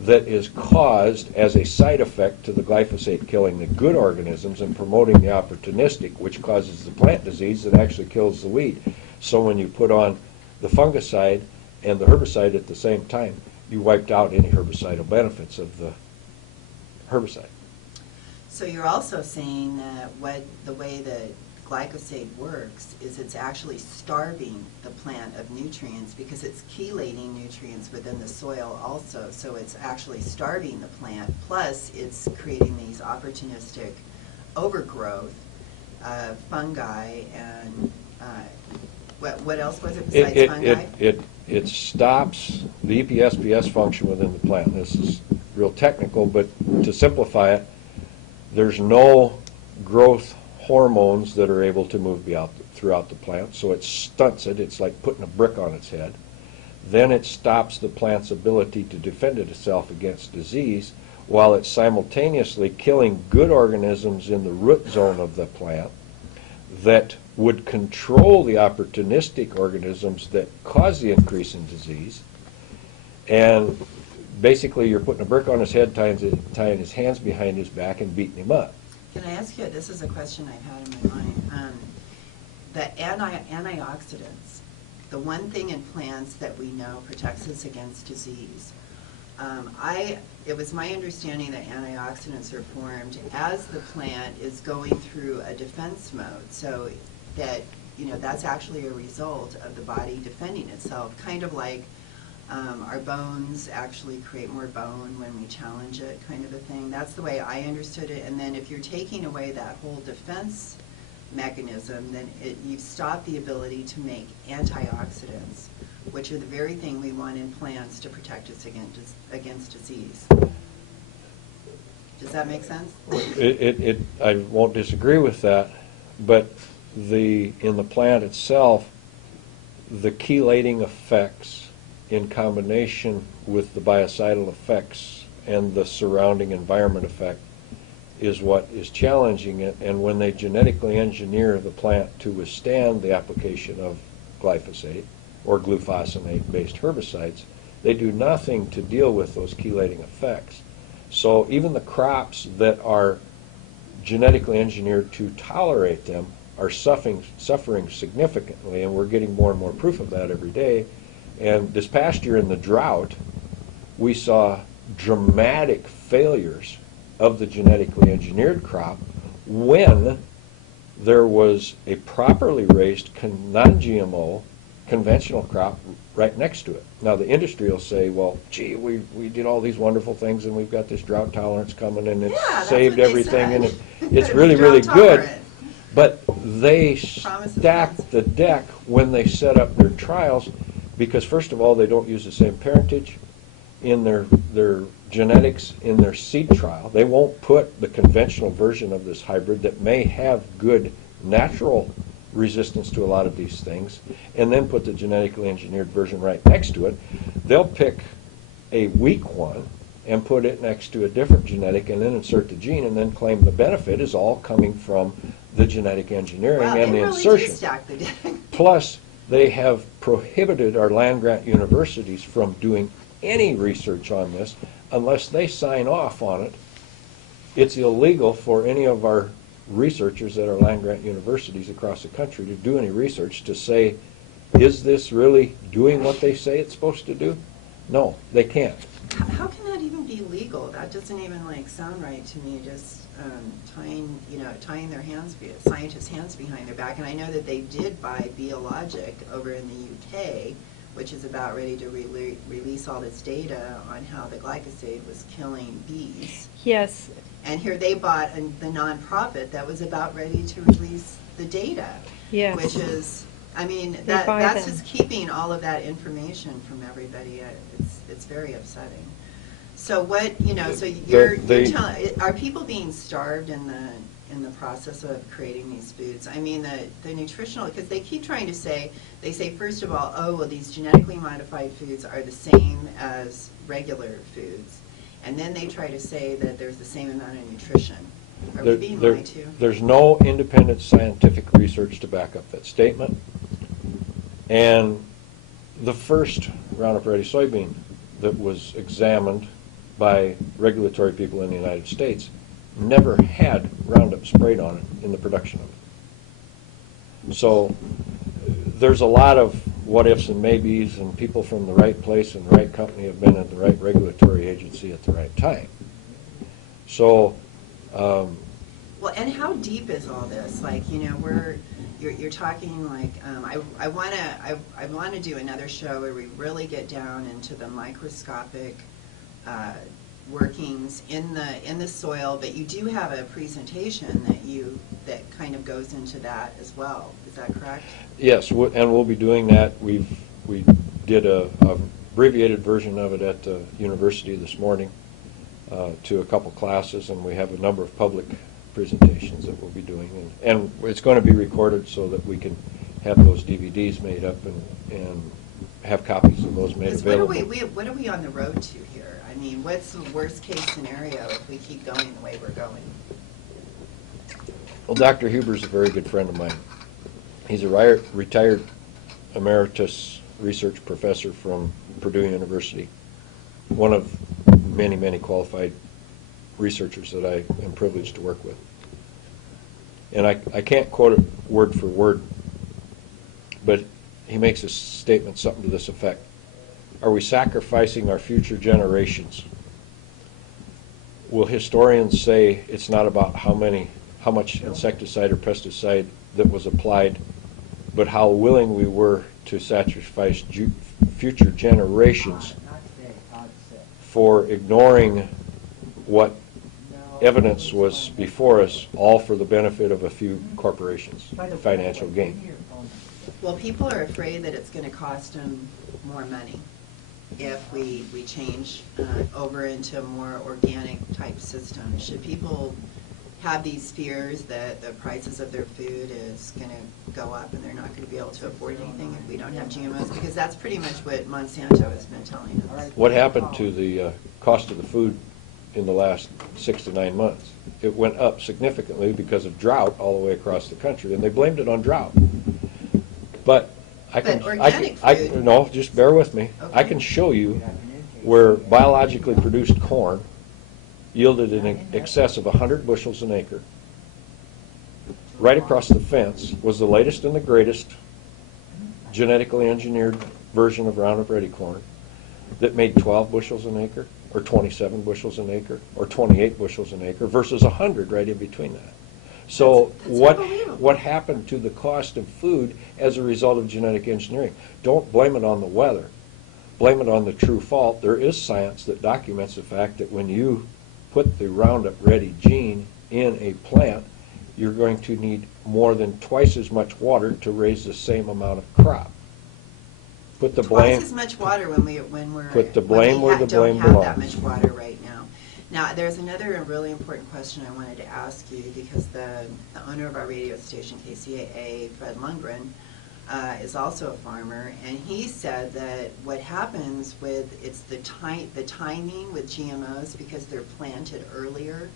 that is caused as a side effect to the glyphosate killing the good organisms and promoting the opportunistic, which causes the plant disease that actually kills the weed. So when you put on the fungicide and the herbicide at the same time, you wiped out any herbicidal benefits of the herbicide. So you're also saying that the way that glyphosate works is it's actually starving the plant of nutrients because it's chelating nutrients within the soil also. So it's actually starving the plant, plus it's creating these opportunistic overgrowth of fungi and what else was it besides fungi? It stops the EPSPS function within the plant. This is real technical, but to simplify it, there's no growth hormones that are able to move throughout the plant, so it stunts it. It's like putting a brick on its head. Then it stops the plant's ability to defend itself against disease while it's simultaneously killing good organisms in the root zone of the plant that would control the opportunistic organisms that cause the increase in disease. And basically you're putting a brick on his head, tying his hands behind his back and beating him up. Can I ask you, this is a question I've had in my mind. The antioxidants, the one thing in plants that we know protects us against disease. It was my understanding that antioxidants are formed as the plant is going through a defense mode, so that, that's actually a result of the body defending itself, kind of like our bones actually create more bone when we challenge it, kind of a thing. That's the way I understood it. And then if you're taking away that whole defense mechanism, then you've stopped the ability to make antioxidants, which are the very thing we want in plants to protect us against disease. Does that make sense? I won't disagree with that, but in the plant itself, the chelating effects in combination with the biocidal effects and the surrounding environment effect is what is challenging it. And when they genetically engineer the plant to withstand the application of glyphosate or glufosinate-based herbicides, they do nothing to deal with those chelating effects. So even the crops that are genetically engineered to tolerate them are suffering significantly, and we're getting more and more proof of that every day. And this past year in the drought, we saw dramatic failures of the genetically engineered crop when there was a properly raised non-GMO conventional crop right next to it. Now the industry will say, well, gee, we did all these wonderful things and we've got this drought tolerance coming and it's saved everything and it's really, really good. But they stacked the deck when they set up their trials because, first of all, they don't use the same parentage in their genetics in their seed trial. They won't put the conventional version of this hybrid that may have good natural resistance to a lot of these things and then put the genetically engineered version right next to it. They'll pick a weak one and put it next to a different genetic and then insert the gene and then claim the benefit is all coming from the genetic engineering Well, and they the really insertion. do stack the deck. Plus, they have prohibited our land-grant universities from doing any research on this unless they sign off on it. It's illegal for any of our researchers at our land-grant universities across the country to do any research to say, is this really doing what they say it's supposed to do? No, they can't. How can that even be legal? That doesn't even sound right to me. Just tying their scientists' hands behind their back. And I know that they did buy Biologic over in the UK, which is about ready to release all this data on how the glyphosate was killing bees. Yes. And here they bought the nonprofit that was about ready to release the data. Yes. Which is, They that's buy them. just keeping all of that you're everybody. It's very upsetting. So what, so you're telling, are people being starved in the process of creating these foods? I mean, the nutritional, because they keep trying to say, they say, first of all, oh, well, these genetically modified foods are the same as regular foods. And then they try to say that there's the same amount of nutrition. Are we being lied to? There's no independent scientific research to back up that statement. And the first Roundup Ready soybean that was examined by regulatory people in the United States never had Roundup sprayed on it in the production of it. So there's a lot of what ifs and maybes, and people from the right place and the right company have been at the right regulatory agency at the right time. So well, and how deep is all this? You're talking I want to do another show where we really get down into the microscopic workings in the soil, but you do have a presentation that kind of goes into that as well. Is that correct? yes, and we'll be doing that. We did a abbreviated version of it at the university this morning to a couple classes, and we have a number of public presentations that we'll be doing, and it's going to be recorded so that we can have those DVDs made up and have copies of those made available. What are we on the road to here? I mean, what's the worst case scenario if we keep going the way we're going? Well, Dr. Huber's a very good friend of mine. He's a retired emeritus research professor from Purdue University, one of many, many qualified researchers that I am privileged to work with. And I can't quote it word for word, but he makes a statement, something to this effect. Are we sacrificing our future generations? Will historians say it's not about how much insecticide or pesticide that was applied, but how willing we were to sacrifice future generations for ignoring what evidence was before us, all for the benefit of a few corporations, financial gain? Well, people are afraid that it's going to cost them more money if we change over into a more organic type system. Should people have these fears that the prices of their food is going to go up and they're not going to be able to afford anything if we don't have GMOs? Because that's pretty much what Monsanto has been telling us. What happened to the cost of the food in the last 6 to 9 months? It went up significantly because of drought all the way across the country, and they blamed it on drought. But no, just bear with me. Okay. I can show you where biologically produced corn yielded in excess of 100 bushels an acre. Right across the fence was the latest and the greatest genetically engineered version of Roundup Ready corn that made 12 bushels an acre, or 27 bushels an acre, or 28 bushels an acre, versus 100 right in between that. So what happened to the cost of food as a result of genetic engineering? Don't blame it on the weather. Blame it on the true fault. There is science that documents the fact that when you put the Roundup Ready gene in a plant, you're going to need more than twice as much water to raise the same amount of crop. Put the blame. Twice as much water when we're put the blame where the blame don't belongs. have that much water right now. Now, there's another really important question I wanted to ask you, because the owner of our radio station, KCAA, Fred Lundgren, is also a farmer, and he said that what happens with the timing with GMOs, because they're planted earlier,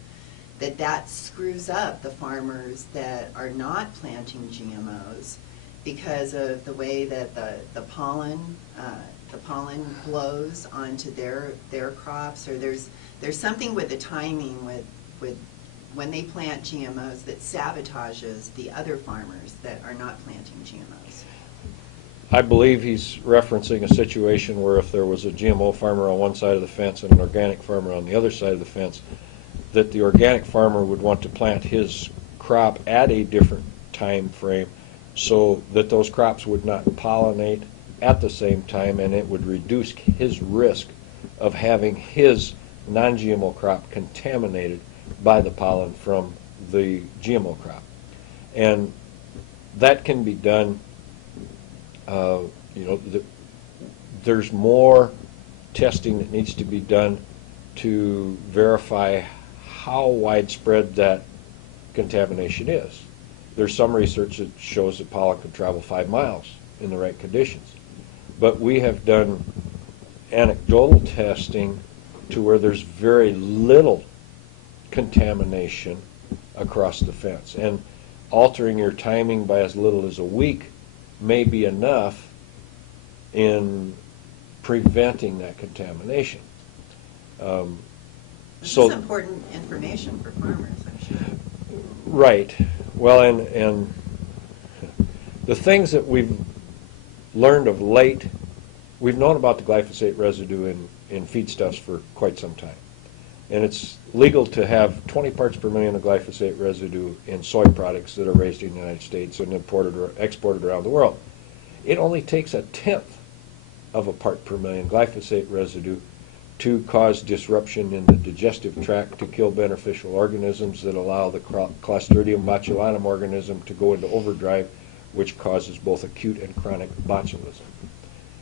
that screws up the farmers that are not planting GMOs because of the way that the pollen blows onto their crops, or there's something with the timing with when they plant GMOs that sabotages the other farmers that are not planting GMOs. I believe he's referencing a situation where if there was a GMO farmer on one side of the fence and an organic farmer on the other side of the fence, that the organic farmer would want to plant his crop at a different time frame so that those crops would not pollinate at the same time, and it would reduce his risk of having his non-GMO crop contaminated by the pollen from the GMO crop. And that can be done, there's more testing that needs to be done to verify how widespread that contamination is. There's some research that shows that pollen can travel 5 miles in the right conditions. But we have done anecdotal testing to where there's very little contamination across the fence. And altering your timing by as little as a week may be enough in preventing that contamination. This is important information for farmers, I'm sure. Right. Well, and the things that we've learned of late, we've known about the glyphosate residue in feedstuffs for quite some time. And it's legal to have 20 parts per million of glyphosate residue in soy products that are raised in the United States and imported or exported around the world. It only takes 1/10 of a part per million glyphosate residue to cause disruption in the digestive tract, to kill beneficial organisms that allow the Clostridium botulinum organism to go into overdrive, which causes both acute and chronic botulism.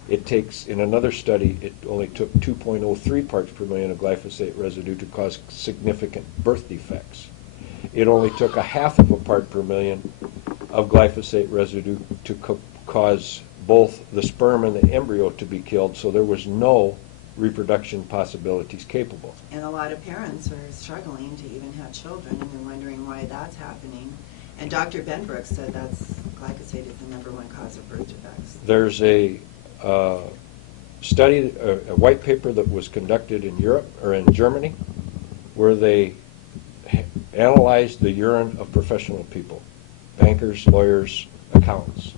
It takes, in another study, it only took 2.03 parts per million of glyphosate residue to cause significant birth defects. It only took 1/2 of a part per million of glyphosate residue to cause both the sperm and the embryo to be killed, so there was no reproduction possibilities capable. And a lot of parents are struggling to even have children, and they're wondering why that's happening. And Dr. Benbrook said glyphosate is the #1 cause of birth defects. There's a study, a white paper that was conducted in Europe, or in Germany, where they analyzed the urine of professional people, bankers, lawyers, accountants.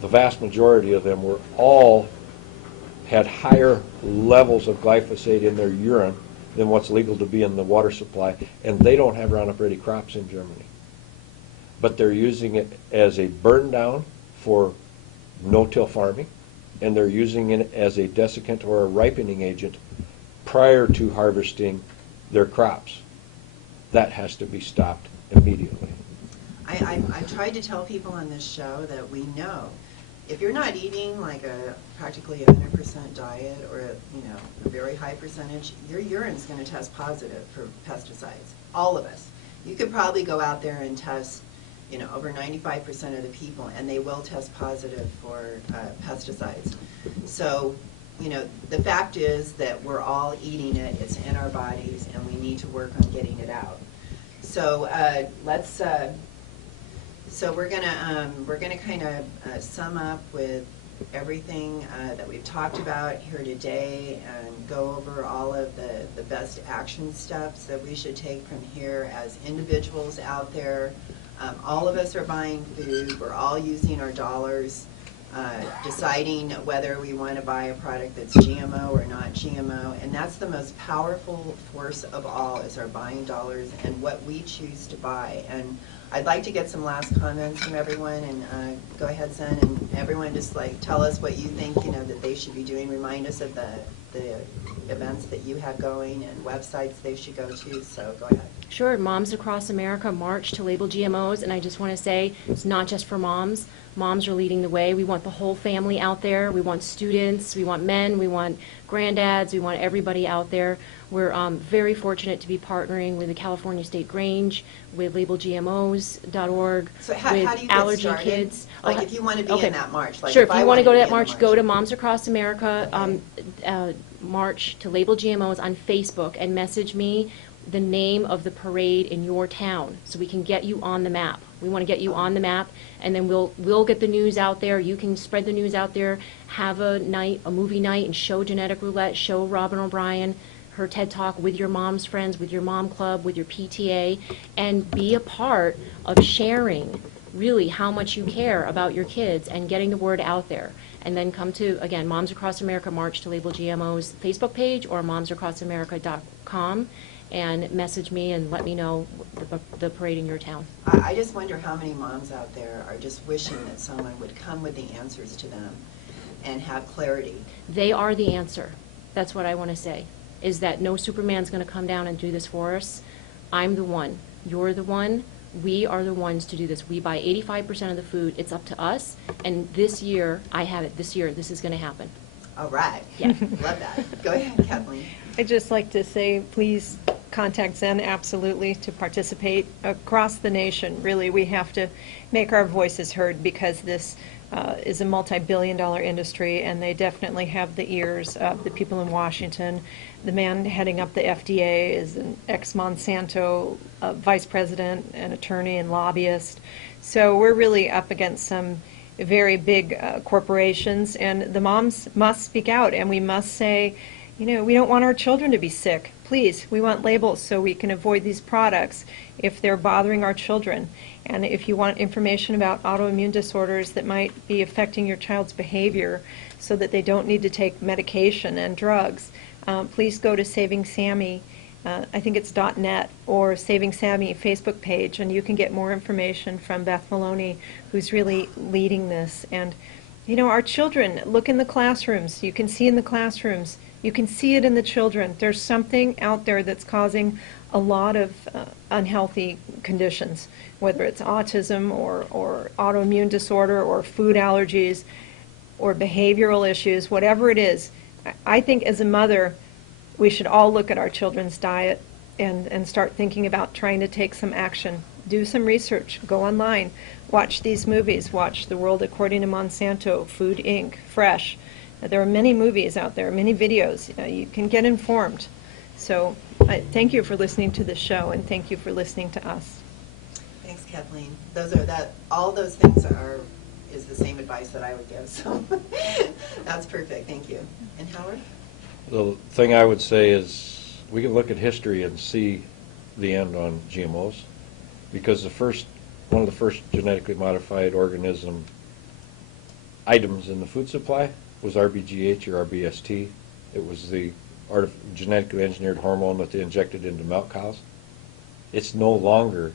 The vast majority of them had higher levels of glyphosate in their urine than what's legal to be in the water supply, and they don't have Roundup Ready crops in Germany. But they're using it as a burn down for no-till farming, and they're using it as a desiccant or a ripening agent prior to harvesting their crops. That has to be stopped immediately. I tried to tell people on this show that we know if you're not eating like practically 100% diet, or a very high percentage, your urine's going to test positive for pesticides. All of us. You could probably go out there and test over 95% of the people, and they will test positive for pesticides. So, the fact is that we're all eating it, it's in our bodies, and we need to work on getting it out. So so we're gonna kind of sum up with everything that we've talked about here today, and go over all of the best action steps that we should take from here as individuals out there. All of us are buying food. We're all using our dollars, deciding whether we want to buy a product that's GMO or not GMO. And that's the most powerful force of all, is our buying dollars and what we choose to buy. And I'd like to get some last comments from everyone. And go ahead, Sen, and everyone just tell us what you think that they should be doing. Remind us of the events that you have going and websites they should go to. So go ahead. Sure. Moms Across America march to label GMOs, and I just want to say it's not just for moms. Moms are leading the way. We want the whole family out there. We want students, we want men, we want granddads, we want everybody out there. We're very fortunate to be partnering with the California State Grange, with labelgmos.org, So how with do you get Allergy started? Kids. Like if you want to be Okay. in that march. Like Sure, if if I you want to go to wanted that be in march, the go to Moms Across America, Okay. march to Label GMOs on Facebook and message me the name of the parade in your town so we can get you on the map. We want to get you on the map, and then we'll get the news out there. You can spread the news out there, have a movie night, and show Genetic Roulette, show Robin O'Brien her TED Talk with your mom's friends, with your mom club, with your PTA, and be a part of sharing really how much you care about your kids and getting the word out there. And then come to, again, Moms Across America March to Label GMO's Facebook page or momsacrossamerica.com and message me and let me know the parade in your town. I just wonder how many moms out there are just wishing that someone would come with the answers to them and have clarity. They are the answer. That's what I want to say, is that no Superman's going to come down and do this for us. I'm the one. You're the one. We are the ones to do this. We buy 85% of the food. It's up to us. And this year, I have it. This year, this is going to happen. All right. Yeah. Love that. Go ahead, Kathleen. I'd just like to say, please contact Zen absolutely to participate across the nation. Really, we have to make our voices heard because this is a multi-billion-dollar industry, and they definitely have the ears of the people in Washington. The man heading up the FDA is an ex-Monsanto vice president, an attorney and lobbyist. So we're really up against some very big corporations, and the moms must speak out, and we must say, you know, we don't want our children to be sick. Please, we want labels so we can avoid these products if they're bothering our children. And if you want information about autoimmune disorders that might be affecting your child's behavior so that they don't need to take medication and drugs, please go to Saving Sammy. I think it's .net or Saving Sammy Facebook page, and you can get more information from Beth Maloney, who's really leading this. And, you know, our children, look in the classrooms. You can see in the classrooms. You can see it in the children. There's something out there that's causing a lot of unhealthy conditions, whether it's autism or autoimmune disorder or food allergies or behavioral issues, whatever it is. I think as a mother, we should all look at our children's diet and start thinking about trying to take some action. Do some research. Go online. Watch these movies. Watch The World According to Monsanto, Food Inc., Fresh. There are many movies out there, many videos. You can get informed. So thank you for listening to this show, and thank you for listening to us. Thanks, Kathleen. All those things is the same advice that I would give. So that's perfect. Thank you. And Howard? The thing I would say is we can look at history and see the end on GMOs, because one of the first genetically modified organism items in the food supply was RBGH or RBST. It was the genetically engineered hormone that they injected into milk cows. It's no longer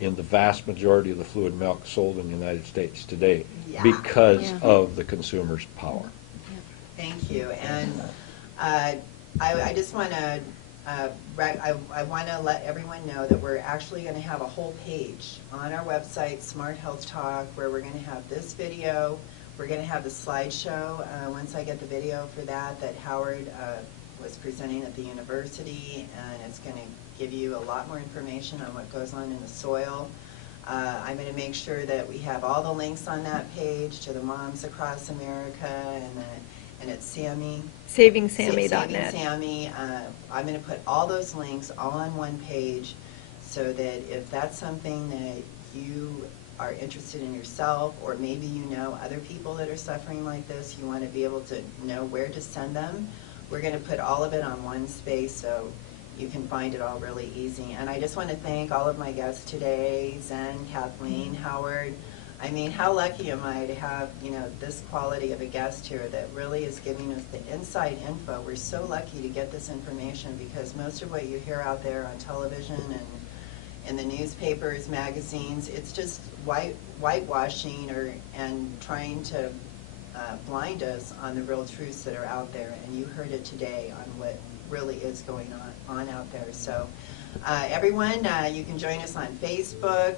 in the vast majority of the fluid milk sold in the United States today because of the consumer's power. Thank you. And I just want to I want to let everyone know that we're actually going to have a whole page on our website, Smart Health Talk, where we're going to have this video. We're going to have the slideshow once I get the video for that Howard was presenting at the university, and it's going to give you a lot more information on what goes on in the soil. I'm going to make sure that we have all the links on that page to the Moms Across America, and it's Sammy. SavingSammy.net. Saving Sammy. I'm going to put all those links all on one page so that if that's something that you are interested in yourself, or maybe you know other people that are suffering like this, you want to be able to know where to send them. We're going to put all of it on one space so you can find it all really easy. And I just want to thank all of my guests today, Zen, Kathleen, Howard. I mean, how lucky am I to have, this quality of a guest here that really is giving us the inside info. We're so lucky to get this information, because most of what you hear out there on television and in the newspapers, magazines, it's just whitewashing and trying to blind us on the real truths that are out there. And you heard it today on what really is going on out there. So everyone, you can join us on Facebook.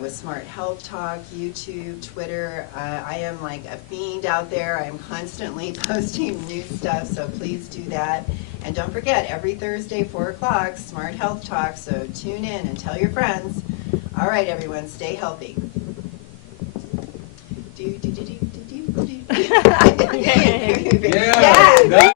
with Smart Health Talk, YouTube, Twitter. I am like a fiend out there. I am constantly posting new stuff, so please do that. And don't forget, every Thursday, 4 o'clock, Smart Health Talk, so tune in and tell your friends. All right, everyone, stay healthy. Yeah.